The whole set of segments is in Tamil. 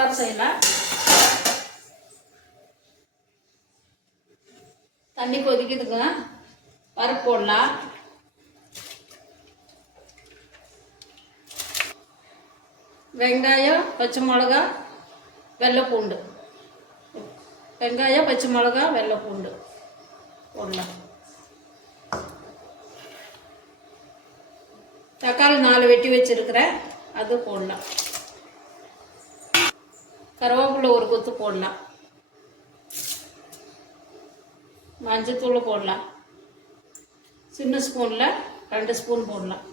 சாம்பார் செய்யலாம் தண்ணி கொதிக்குதுங்க. பருப்பு போடலாம். வெங்காயம் பச்சை மிளகா வெள்ளை பூண்டு வெங்காயம் பச்சை மிளகா வெள்ளை பூண்டு போடலாம். தக்காளி நாலு வெட்டி வச்சிருக்கிறேன். அது போடலாம். கருவேப்பிலை ஒரு கொத்து போடலாம். மஞ்சத்தூள் போடலாம். சின்ன ஸ்பூனில் ரெண்டு ஸ்பூன் போடலாம்.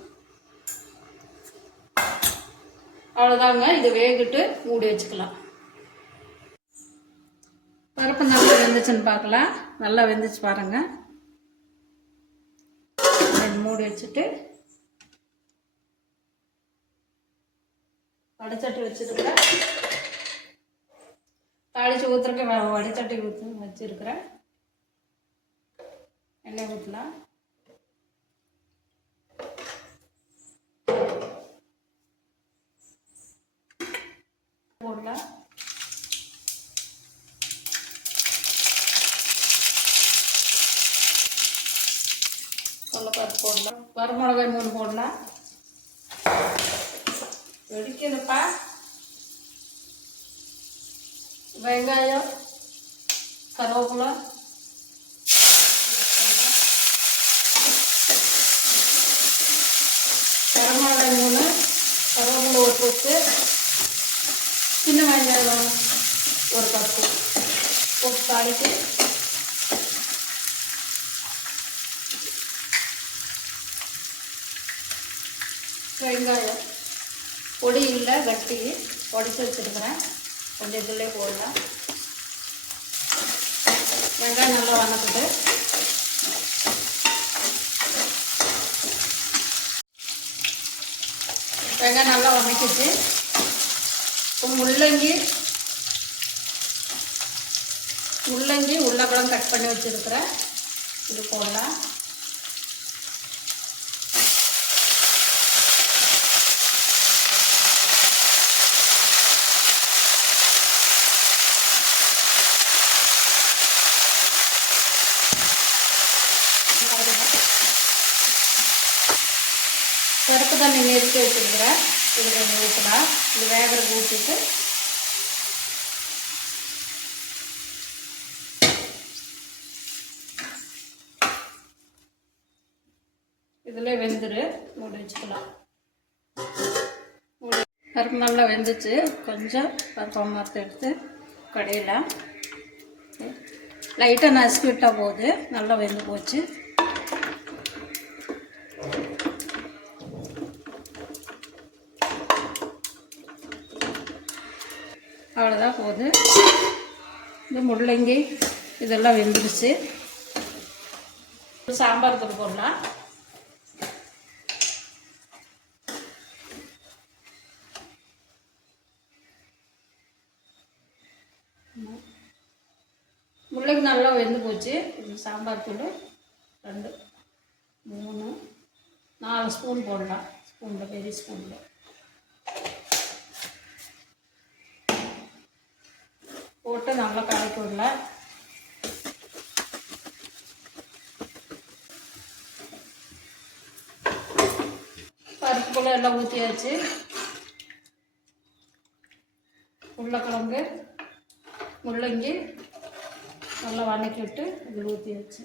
அவ்வளோதாங்க இது வேகிட்டு மூடி வச்சுக்கலாம். பருப்பு நல்லா வெந்துச்சுன்னு பார்க்கலாம். நல்லா வெந்துச்சு பாருங்க. ரெண்டு மூடி வச்சுட்டு அடைச்சட்டு வச்சுருக்கிறேன் தாளித்து ஊற்றுறக்க வடைச்சட்டி ஊற்று வச்சுருக்கிறேன். எண்ணெய் ஊற்றலாம் போடலாம். கடலப்பருப்பு போடலாம். வரமிளகாய் மூணு போடலாம். வெடிக்கணுப்பா வெங்காயம் கருவேப்பிலை வரமிளகாய் மூணு கருவேப்பிலை ஒரு கொத்து சின்ன வெங்காயம் ஒரு கப்பு போட்டு தாளித்து வெங்காயம். பொடி இல்லை வட்டி உடச்சி வச்சுருக்கிறேன். கொஞ்சம் இதுலேயே போடலாம். வெங்காயம் நல்லா வணக்குது வெங்காயம் நல்லா வணக்கிச்சு இப்போ முள்ளங்கி முள்ளங்கி உருளைக்கிழங்கு கட் பண்ணி வச்சுருக்கிறேன். இது போடலாம். பருப்பு தண்ணி நெருக்கி வச்சுருக்கிறேன். இது கொஞ்சம் ஊற்றலாம். இது வேகிறதுக்கு ஊற்றிட்டு இதில் வெந்துரு. மூடி வச்சுக்கலாம். மூடி பருப்பு நல்லா வெந்துச்சு. கொஞ்சம் பருப்பு மரத்தை எடுத்து கடையில். லைட்டாக நசுக்கி விட்டால் போகுது நல்லா வெந்து போச்சு. அவ்வளோதான் போகுது. இந்த முள்ளங்கி இதெல்லாம் வெந்துடுச்சு சாம்பார் தூள் போடலாம். முள்ளங்கி நல்லா வெந்து போச்சு. சாம்பார் தூள் ரெண்டு மூணு நாலு ஸ்பூன் போடலாம். ஸ்பூனில் பெரிய ஸ்பூனில். போட்டு நல்லா கலக்கி விடலாம் பருப்புக்குள்ள எல்லாம் ஊற்றியாச்சு உருளைக்கிழங்கு முள்ளங்கி நல்லா வதக்கி விட்டு இதில் ஊற்றியாச்சு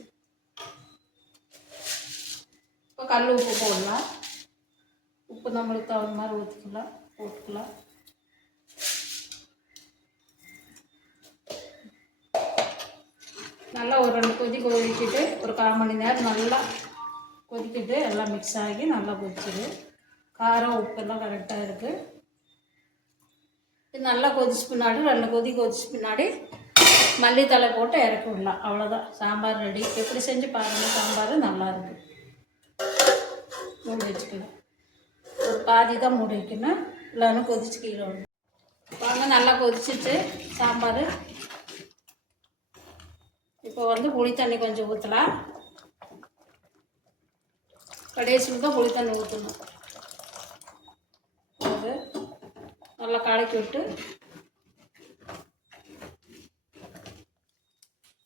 இப்போ கல் உப்பு போடலாம். உப்பு நம்மளுக்கு தகுந்த மாதிரி ஊற்றிக்கலாம் போட்டுக்கலாம். நல்லா ஒரு ரெண்டு கொதி கொதிக்கிட்டு ஒரு கால் மணி நேரம் நல்லா கொதிக்கிட்டு எல்லாம் மிக்ஸ் ஆகி நல்லா கொதிச்சிது காரம் உப்பெல்லாம் கரெக்டாக இருக்குது இது நல்லா கொதிச்சு பின்னாடி ரெண்டு கொதி கொதிச்சு பின்னாடி மல்லித்தலை போட்டு இறக்கி விடலாம். அவ்வளோதான் சாம்பார் ரெடி எப்படி செஞ்சு பாருங்கள் சாம்பார் நல்லாயிருக்கு மூடி வச்சுக்கலாம் ஒரு பாதி தான் மூடி வைக்கணும். இல்லைன்னு கொதிச்சு கீழே வாங்க நல்லா கொதிச்சுட்டு சாம்பார் இப்போ வந்து புளி தண்ணி கொஞ்சம் ஊற்றலாம் கடைசியில் தான் புளி தண்ணி ஊற்றணும் அது நல்லா கலக்கி விட்டு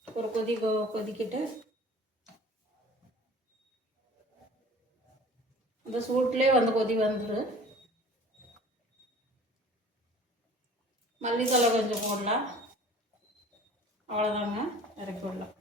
ஒரு கொதி கொதிக்கிட்டு அந்த சூட்லேயே வந்து கொதி வந்துடு மல்லித்தலை கொஞ்சம் போடலாம். அவ்வளோதாங்க இறக்கி விடலாம்.